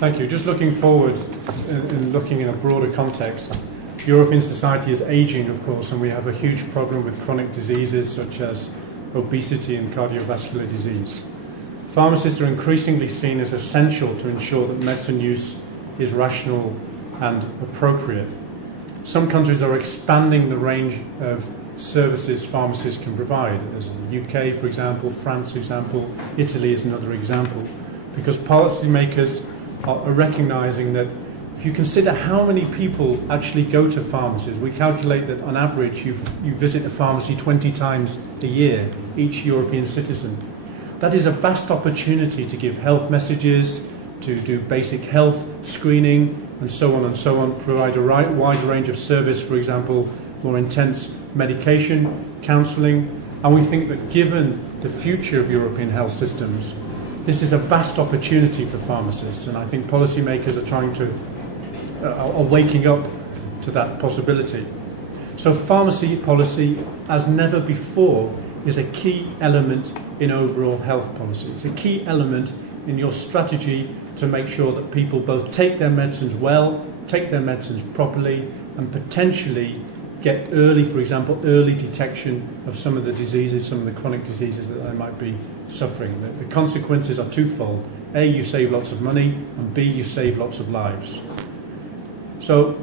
Thank you. Just looking forward and looking in a broader context, European society is aging, of course, and we have a huge problem with chronic diseases such as obesity and cardiovascular disease. Pharmacists are increasingly seen as essential to ensure that medicine use is rational and appropriate. Some countries are expanding the range of services pharmacists can provide. As in the UK, for example, France, for example, Italy is another example, because policymakers are recognising that if you consider how many people actually go to pharmacies, we calculate that on average you visit a pharmacy 20 times a year, each European citizen. That is a vast opportunity to give health messages, to do basic health screening, and so on, provide a wide range of service, for example, more intense medication, counselling, and we think that given the future of European health systems, this is a vast opportunity for pharmacists, and I think policymakers are waking up to that possibility. So pharmacy policy, as never before, is a key element in overall health policy. It's a key element in your strategy to make sure that people both take their medicines well, take their medicines properly, and potentially get early, for example, early detection of some of the diseases, some of the chronic diseases that they might be suffering. The consequences are twofold. A, you save lots of money, and B, you save lots of lives. So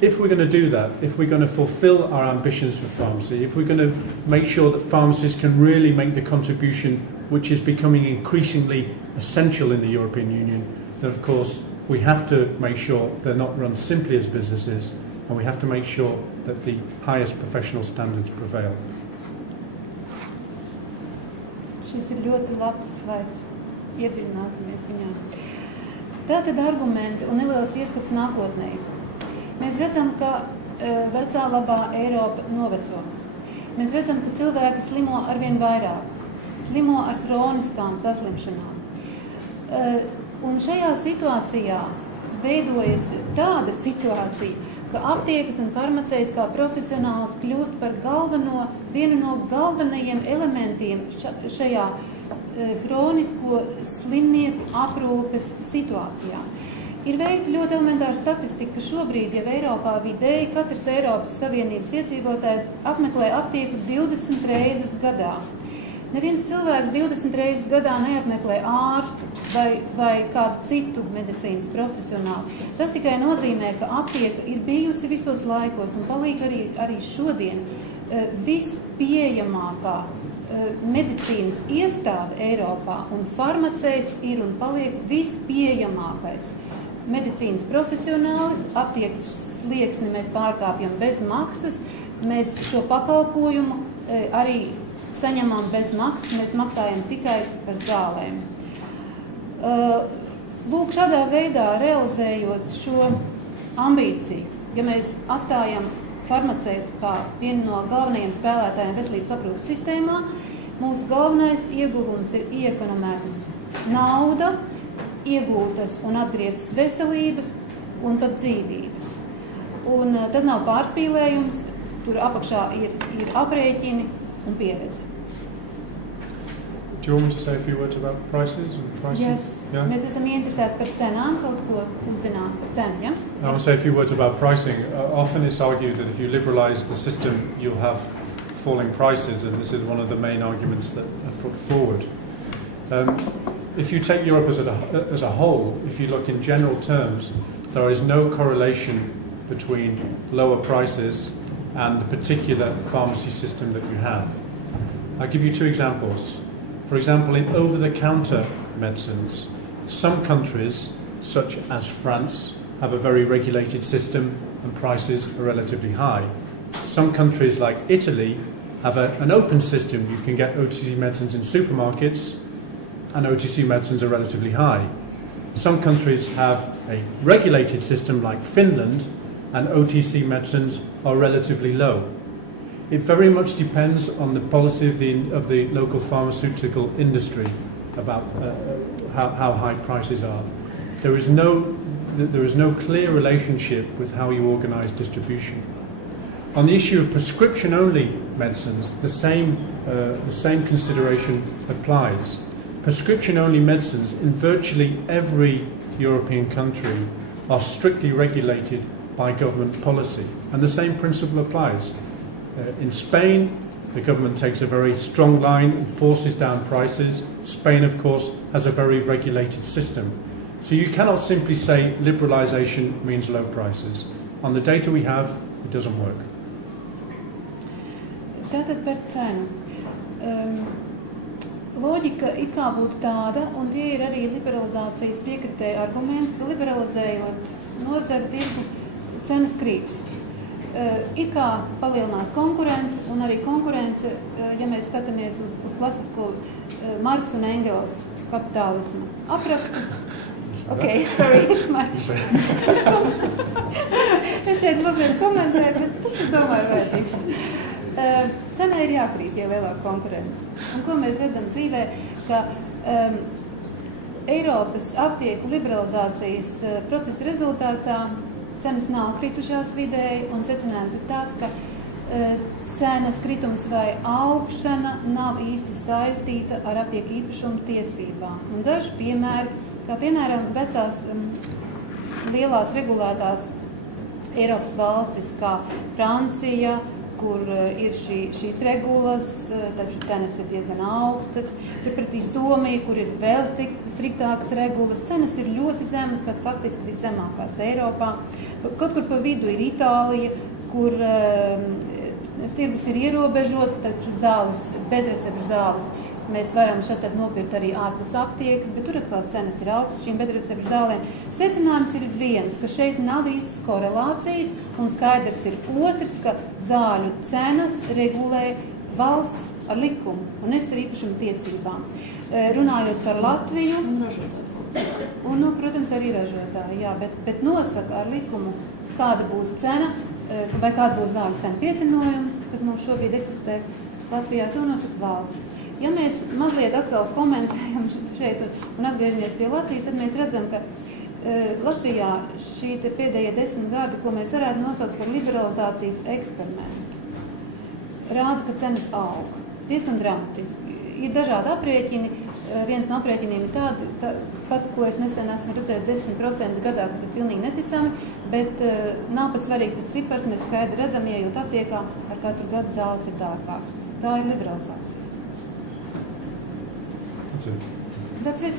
if we're going to do that, if we're going to fulfill our ambitions for pharmacy, if we're going to make sure that pharmacists can really make the contribution which is becoming increasingly essential in the European Union, then of course we have to make sure they're not run simply as businesses, and we have to make sure that the highest professional standards prevail. Šis ir ļoti labs slaids. Iedziļināsimies viņā. Tātad argumenti un neliels ieskats nākotnē. Mēs redzam, ka vecā labā Eiropa noveco. Mēs redzam, ka cilvēki slimo arvien vairāk. Slimo ar kroniskām saslimšanām. Un šajā situācijā veidojas tāda situācija, ka aptiekas un farmaceits kā profesionāls kļūst par vienu no galvenajiem elementiem šajā kronisko slimnieku aprūpes situācijā. Ir veikta ļoti elementāra statistika, ka šobrīd jau Eiropā vidēji katrs Eiropas Savienības iedzīvotājs apmeklē aptieku 20 reizes gadā. Neviens cilvēks 20 reizes gadā neapmeklē ārstu vai kādu citu medicīnas profesionālu. Tas tikai nozīmē, ka aptieka ir bijusi visos laikos un paliek arī šodien vispieejamākā medicīnas iestāde Eiropā, un farmaceits ir un paliek vispieejamākais medicīnas profesionālis. Aptiekas slieksni mēs pārkāpjam bez maksas, mēs šo pakalpojumu arī saņemam bez maksas, mēs maksājam tikai par zālēm. Lūk, šādā veidā realizējot šo ambīciju, ja mēs atstājam farmaceitu kā vienu no galvenajiem spēlētājiem veselības aprūpes sistēmā, mūsu galvenais ieguvums ir iekonomētas nauda, iegūtas un atgrieztas veselības un pat dzīvības. Un tas nav pārspīlējums, tur apakšā ir aprēķini un pieredze. Do you want me to say a few words about prices and pricing? Yes. Yeah? Mēs esam interesēti par cenām, kaut ko uzzināt par cenu, ja? I want to say a few words about pricing. Often it's argued that if you liberalise the system, you'll have falling prices, and this is one of the main arguments that are put forward. If you take Europe as a whole, if you look in general terms, there is no correlation between lower prices and the particular pharmacy system that you have. I'll give you two examples. For example, in over-the-counter medicines, some countries, such as France, have a very regulated system and prices are relatively high. Some countries, like Italy, have an open system. You can get OTC medicines in supermarkets, and OTC medicines are relatively high. Some countries have a regulated system, like Finland, and OTC medicines are relatively low. It very much depends on the policy of the local pharmaceutical industry about how high prices are. There is no clear relationship with how you organise distribution. On the issue of prescription-only medicines, the same consideration applies. Prescription-only medicines in virtually every European country are strictly regulated by government policy. And the same principle applies. In Spain, the government takes a very strong line and forces down prices. Spain, of course, has a very regulated system. So you cannot simply say liberalisation means low prices. On the data we have, it doesn't work. Tātad par cenu. Loģika it kā būtu tāda, un tie ir arī liberalizācijas piekritēji argumenti, ka liberalizējot nozari tirgu, cenas krīt. It kā palielinās konkurence, un arī konkurence, ja mēs skatāmies uz klasisko Marks un Engels kapitālismu aprakstu. Okay, sorry, it's much. Es šeit mazliet komentēju, bet tas, es domāju, ir vajadzīgs. Cenai ir jākrīt, ja lielāka konkurence. Un ko mēs redzam dzīvē, ka Eiropas aptieku liberalizācijas procesa rezultātā cenas nav kritušās vidēji, un secinājums ir tāds, ka cenas kritums vai augšana nav īsti saistīta ar aptieku īpašumu tiesībām. Un daži piemēri, kā piemēram vecās lielās regulētās Eiropas valstis, kā Francija, kur ir šīs regulas, taču cenas ir diezgan augstas. Turpretī Somija, kur ir vēl striktākas regulas, cenas ir ļoti zemas, pat faktiski viszemākās Eiropā. Kaut kur pa vidu ir Itālija, kur tirgus ir ierobežots, taču zāles, bezrecepšu zāles mēs varam šeit nopirkt arī ārpus aptiekas, bet tur atkal cenas ir augstas šīm bezrecepšu zālēm. Secinājums ir viens, ka šeit nav īstas korelācijas, un skaidrs ir otrs, ka zāļu cenas regulē valsts ar likumu un nevis ar īpašumu tiesībām. Runājot par Latviju, un, protams, arī ražotāji, jā, bet nosaka ar likumu, kāda būs cena, vai kāda būs zāļu cena piecenojums, kas mums šobrīd eksistē Latvijā, to nosaka valsts. Ja mēs mazliet atkal komentējam šeit un atgriežamies pie Latvijas, tad mēs redzam, ka Latvijā šī pēdējie 10 gadi, ko mēs varētu nosaukt par liberalizācijas eksperimentu, rāda, ka cenas aug. Diezgan dramatiski. Ir dažādi aprēķini. Viens no aprēķiniem ir tāda, pat, ko es nesen esmu redzējis 10% gadā, kas ir pilnīgi neticami, bet nav pat svarīgi tas cipars, mēs skaidri redzam, ejot aptiekā, ar katru gadu zāles ir dārgākas. Tā ir liberalizācija. That's it.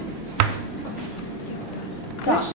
That's it.